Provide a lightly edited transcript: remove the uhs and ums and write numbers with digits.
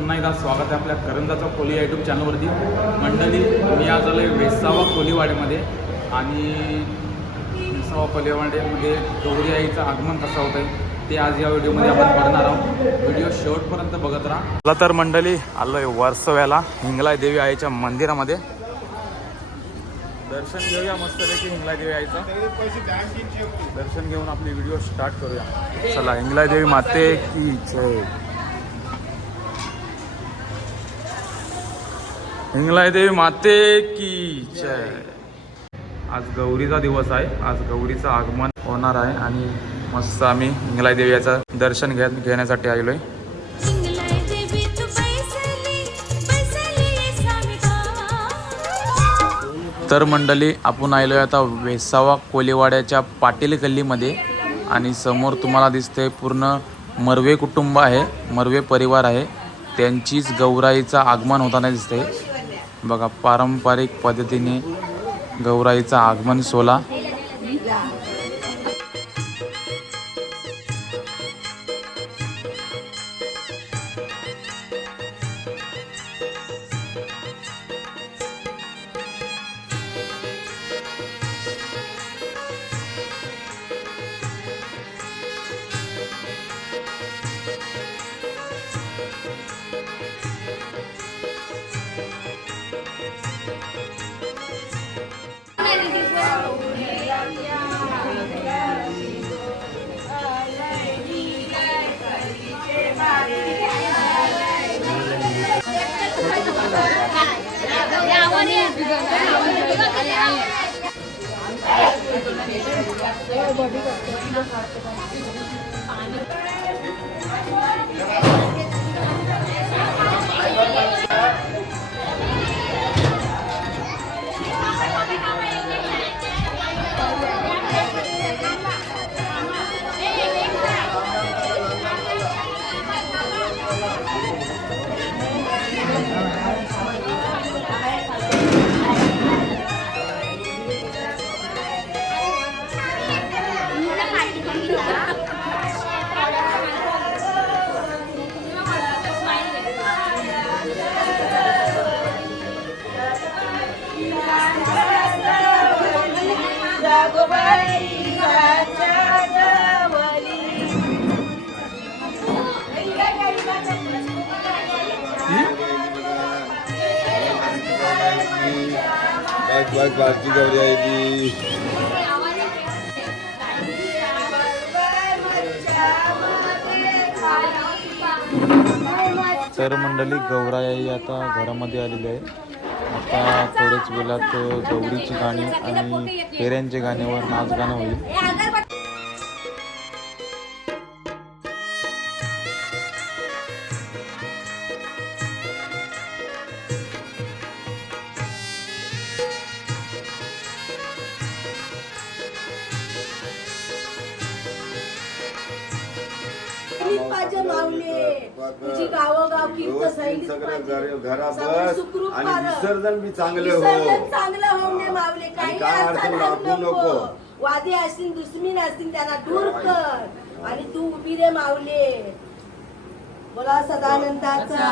पुन्हा एकदा स्वागत आहे आपल्या करंजाचा कोली यूट्यूब चॅनलवरती। मंडळी, मी आज आलो आहे वेसावा कोलीवाड्यामध्ये आणि वेसावा कोलीवाड्यामध्ये गौरी आईचं आगमन कसं होतं आहे ते आज या व्हिडिओमध्ये आपण बघणार आहोत। व्हिडिओ शेवटपर्यंत बघत राहा। चला तर मंडळी, आलो आहे वर्सोव्याला हिंगलाई देवी आईच्या मंदिरामध्ये। दर्शन घेऊया मस्तपैकी हिंगलाई देवी आईचं। दर्शन घेऊन आपली व्हिडिओ स्टार्ट करूया। चला, हिंगलाई देवी माते की जय। हिंगलाई देवी माते की जय। आज गौरीचा दिवस आहे। आज गौरीचं आगमन होणार आहे आणि मस्त आम्ही हिंगलाई देवीचं दर्शन घेण्यासाठी आलोय। तर मंडळी, आपण आलोय आता वेसावा कोलीवाड्याच्या पाटील गल्लीमध्ये आणि समोर तुम्हाला दिसते पूर्ण मर्वे कुटुंब आहे, मर्वे परिवार आहे, त्यांचीच गौराईचं आगमन होताना दिसते बघा। पारंपरिक पद्धतीने गौराईचं आगमन सोहळा। तर मंडळी, गौराई आता घरामध्ये आलेली आहे। आता थोड्याच वेळात गौरीची गाणी आणि फेऱ्यांच्या गाण्यावर नाच गाणं होईल। तुझी गावोगाव कीर्त सैलीच आणि विसर्जन बी चांगले हो, चांगलं होऊन दे माऊले। काही अडचण नको, वादी असतील दुश्मन असतील त्यांना दूर कर आणि तू उभी रे माऊले। बोला सदानंदाचा